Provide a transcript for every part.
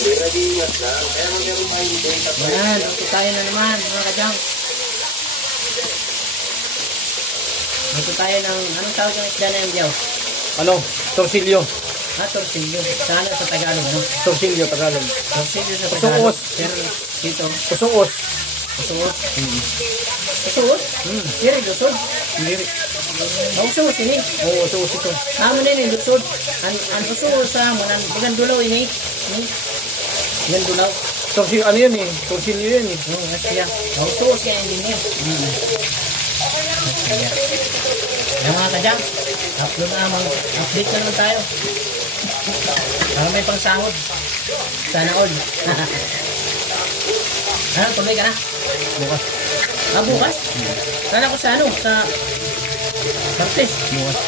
Yan, okay tayo na naman mga kadyang. Ito tayo ng, anong tawag yung isda na yung diyaw? Ano? Torsilyo. Torsilyo. Sana sa Tagalog, no? Torsilyo, Tagalog. Torsilyo sa Tagalog. Usuos. Pero dito. Usuos. Usuos? Usuos? Diri, lusod? Diri. Usuos ini? Oo, usuos ito. Amo din yung lusod. Ang usuos sa mo, dengan dulaw ini. Dengan dulaw. Torsilyo, ano yun eh? Torsilyo yun eh. Oo, siya. Usuos yan din niya. Yan mga kadyang, update na naman tayo. Para may pangsahod. Sana all. Ano, tuloy ka na? Bukas. Bukas? Sana ako sa ano? Sa Martes. Bukas.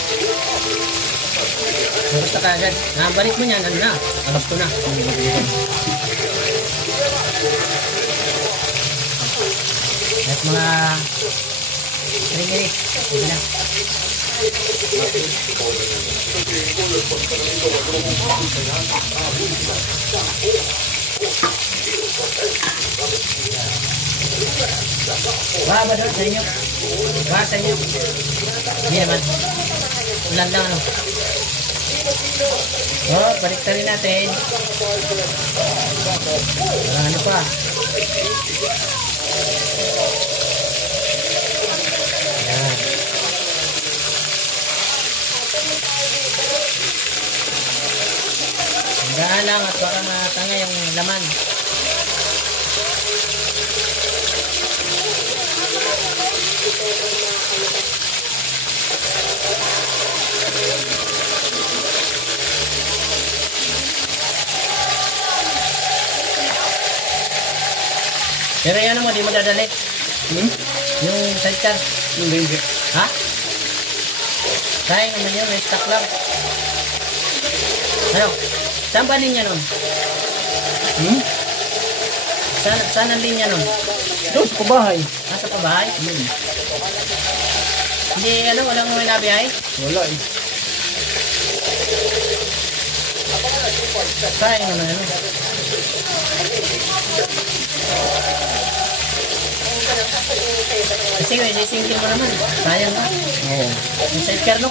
Bukas na kagad. Balik mo niyan, ano na? Alas ko na. At mga 3 minutes. Sige na. Ba doon sa inyo? Ba sa inyo? Hindi naman. Ulan lang ano. Balik na rin natin. Ano pa? Yan. Hanggaan lang at baka matanga yung laman. Pero yan mo, di mo dadali. Yung sidecar. Hindi. Ha? Sayang naman yun, may stock lang. Ano? Saan ba linya nun? Saan ang linya nun? Doon sa pabahay. Sa pabahay? Hindi, ano, walang may nabiyahe? Wala eh. Sayang naman ano. Kasi may sisingkil mo naman. Sayang ka. Oo. Yung sidecar no?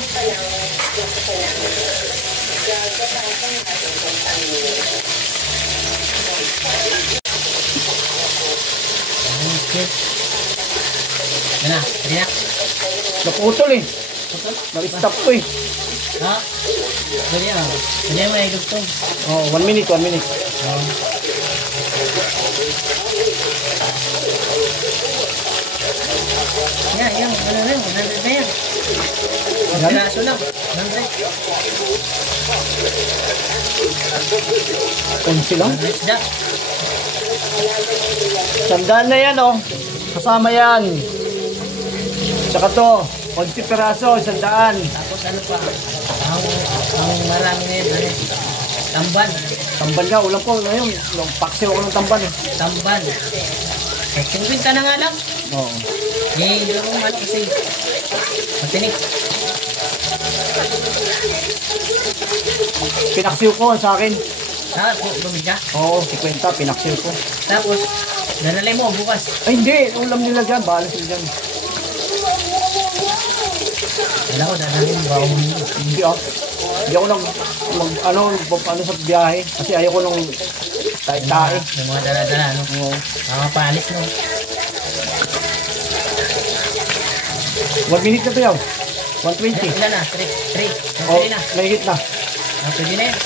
Okay. Yan na. Pwede na. Naputol eh. Nag-stop ko eh. Ha? Pwede na. Pwede mo na idugtong. Oo, 1 minute, 1 minute. Yan. Ano na yun? 100 na yan. Piraso lang. 100. Konsi lang. 100 na. Sandaan na yan oh. Kasama yan. Tsaka to. Konsi peraso, sandaan. Tapos ano pa? Ang marami na yun. Ano? Tamban. Tamban nga, ulam ko ngayon. Paksiw ako ng tamban eh. Tamban. 50 na nga lang. Oo. Hindi ako man kasi matinik. Pinaksiw ko sa akin. Bumig ka? Oo, 50, pinaksiw ko. Tapos, nanalay mo bukas. Ay hindi, ulam nila dyan. Bahala sila dyan. Wala ko, nanalay mo baong mo. Hindi ah. Hindi ako ano sa biyahe. Kasi ayoko nung tae-tae. Yung mga dala-dala, no? Oo. Mga palis, no? 1 minute na to yaw. 120. Ilan na? 3. Oh, na. mahigit na. Pwede na yan.